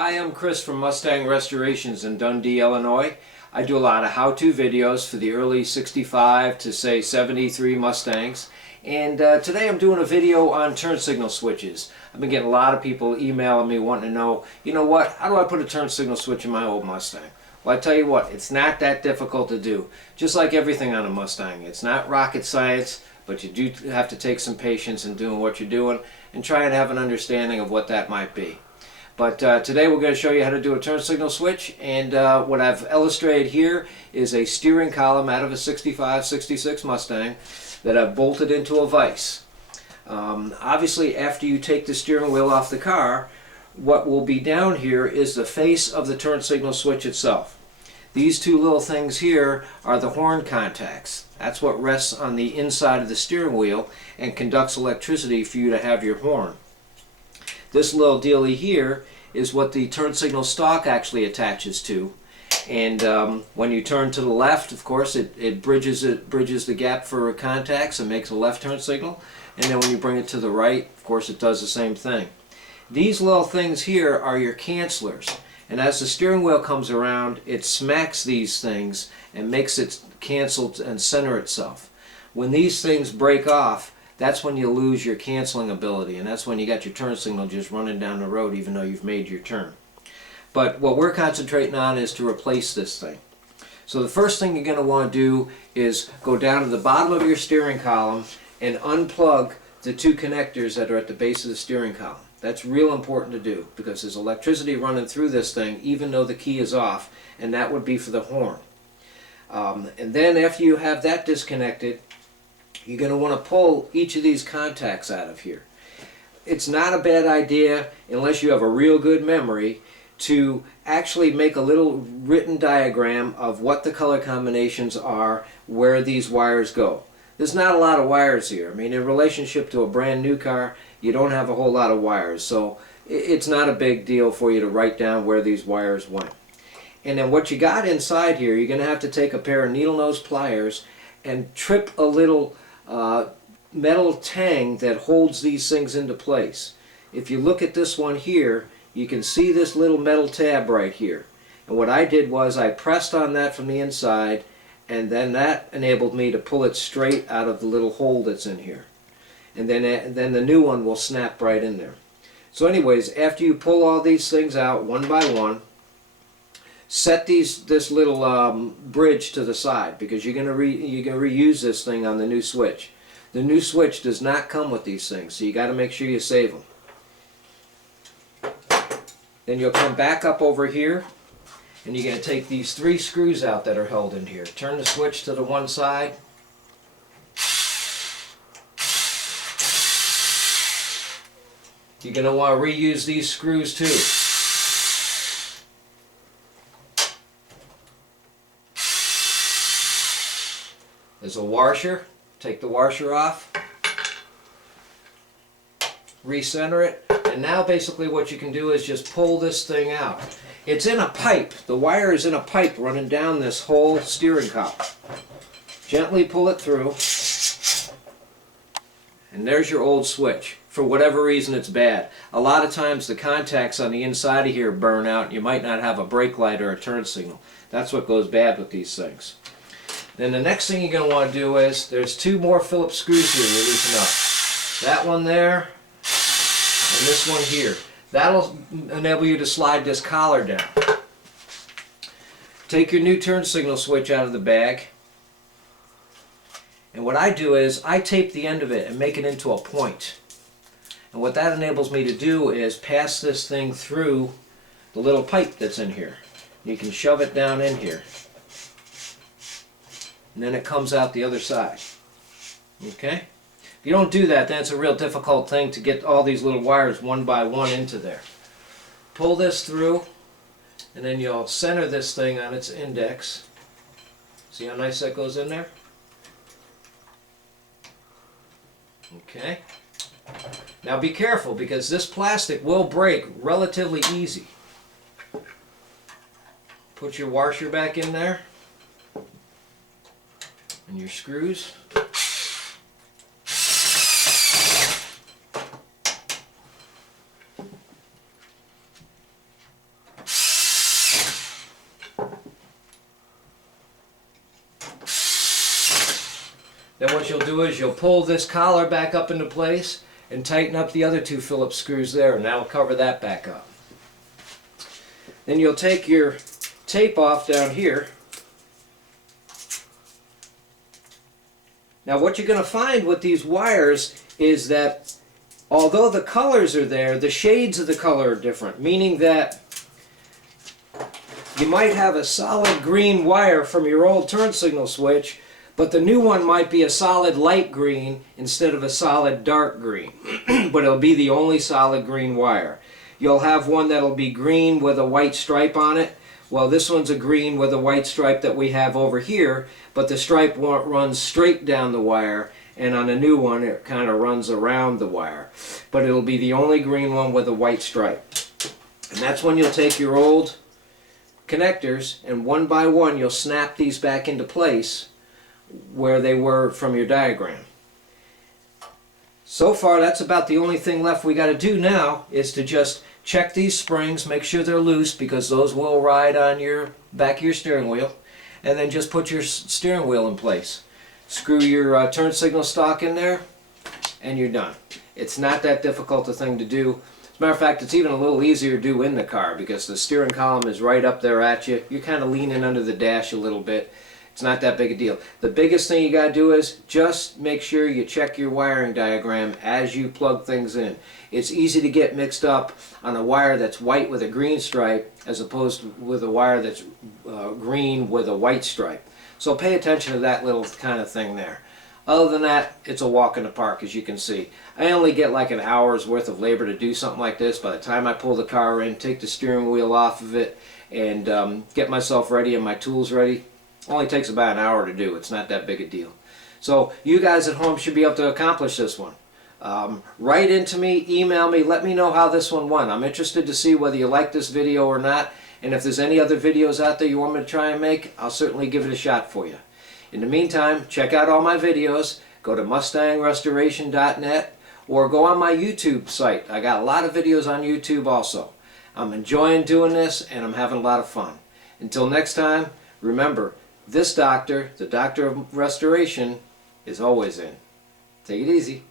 Hi, I'm Chris from Mustang Restorations in Dundee, Illinois. I do a lot of how-to videos for the early 65 to say 73 Mustangs. And today I'm doing a video on turn signal switches. I've been getting a lot of people emailing me wanting to know, you know what, how do I put a turn signal switch in my old Mustang? Well, I tell you what, it's not that difficult to do. Just like everything on a Mustang. It's not rocket science, but you do have to take some patience in doing what you're doing and try and have an understanding of what that might be. But today we're going to show you how to do a turn signal switch, and what I've illustrated here is a steering column out of a 65-66 Mustang that I've bolted into a vise. Obviously, after you take the steering wheel off the car, what will be down here is the face of the turn signal switch itself. These two little things here are the horn contacts. That's what rests on the inside of the steering wheel and conducts electricity for you to have your horn. This little dealie here is what the turn signal stalk actually attaches to, and when you turn to the left, of course, it bridges the gap for contacts and makes a left turn signal, and then when you bring it to the right, of course, it does the same thing. These little things here are your cancelers, and as the steering wheel comes around, it smacks these things and makes it cancel and center itself. When these things break off, that's when you lose your canceling ability, and that's when you got your turn signal just running down the road even though you've made your turn. But what we're concentrating on is to replace this thing. So the first thing you're going to want to do is go down to the bottom of your steering column and unplug the two connectors that are at the base of the steering column. That's real important to do because there's electricity running through this thing even though the key is off, and that would be for the horn. And then after you have that disconnected, you're going to want to pull each of these contacts out of here. It's not a bad idea, unless you have a real good memory, to actually make a little written diagram of what the color combinations are where these wires go. There's not a lot of wires here. I mean, in relationship to a brand new car, you don't have a whole lot of wires, so it's not a big deal for you to write down where these wires went. And then what you got inside here, you're going to have to take a pair of needle nose pliers and trip a little metal tang that holds these things into place. If you look at this one here, you can see this little metal tab right here. And what I did was I pressed on that from the inside, and then that enabled me to pull it straight out of the little hole that's in here. And then the new one will snap right in there. So anyways, after you pull all these things out one by one, set this little bridge to the side because you're gonna reuse this thing on the new switch. The new switch does not come with these things, so you got to make sure you save them. Then you'll come back up over here, and you're going to take these three screws out that are held in here. Turn the switch to the one side. You're going to want to reuse these screws too. There's a washer. Take the washer off, recenter it, and now basically what you can do is just pull this thing out. It's in a pipe. The wire is in a pipe running down this whole steering column. Gently pull it through, and there's your old switch. For whatever reason, it's bad. A lot of times the contacts on the inside of here burn out, and you might not have a brake light or a turn signal. That's what goes bad with these things. Then the next thing you're going to want to do is, there's two more Phillips screws here you loosen up. That one there, and this one here. That'll enable you to slide this collar down. Take your new turn signal switch out of the bag, and what I do is, I tape the end of it and make it into a point. And what that enables me to do is pass this thing through the little pipe that's in here. You can shove it down in here. And then it comes out the other side. Okay? If you don't do that, then it's a real difficult thing to get all these little wires one by one into there. Pull this through, and then you'll center this thing on its index. See how nice that goes in there? Okay. Now be careful, because this plastic will break relatively easy. Put your washer back in there. And your screws. Then what you'll do is you'll pull this collar back up into place and tighten up the other 2 Phillips screws there, and that'll cover that back up. Then you'll take your tape off down here. Now what you're going to find with these wires is that although the colors are there, the shades of the color are different, meaning that you might have a solid green wire from your old turn signal switch, but the new one might be a solid light green instead of a solid dark green. But it'll be the only solid green wire. You'll have one that'll be green with a white stripe on it. Well, this one's a green with a white stripe that we have over here, but the stripe runs straight down the wire, and on a new one it kind of runs around the wire. But it'll be the only green one with a white stripe. And that's when you'll take your old connectors and one by one you'll snap these back into place where they were from your diagram. So far that's about the only thing left we got to do now is to just check these springs, make sure they're loose because those will ride on your back of your steering wheel, and then just put your steering wheel in place. Screw your turn signal stock in there and you're done. It's not that difficult a thing to do. As a matter of fact, it's even a little easier to do in the car because the steering column is right up there at you. You're kind of leaning under the dash a little bit. It's not that big a deal. The biggest thing you got to do is just make sure you check your wiring diagram as you plug things in. It's easy to get mixed up on a wire that's white with a green stripe as opposed to with a wire that's green with a white stripe. So pay attention to that little kind of thing there. Other than that, it's a walk in the park, as you can see. I only get like an hour's worth of labor to do something like this. By the time I pull the car in, take the steering wheel off of it, and get myself ready and my tools ready, it only takes about an hour to do. It's not that big a deal. So you guys at home should be able to accomplish this one. Write into me, email me, let me know how this one went. I'm interested to see whether you like this video or not, and if there's any other videos out there you want me to try and make, I'll certainly give it a shot for you. In the meantime, check out all my videos. Go to mustangrestoration.net or go on my YouTube site. I got a lot of videos on YouTube also. I'm enjoying doing this and I'm having a lot of fun. Until next time, remember, this doctor, the doctor of restoration, is always in. Take it easy.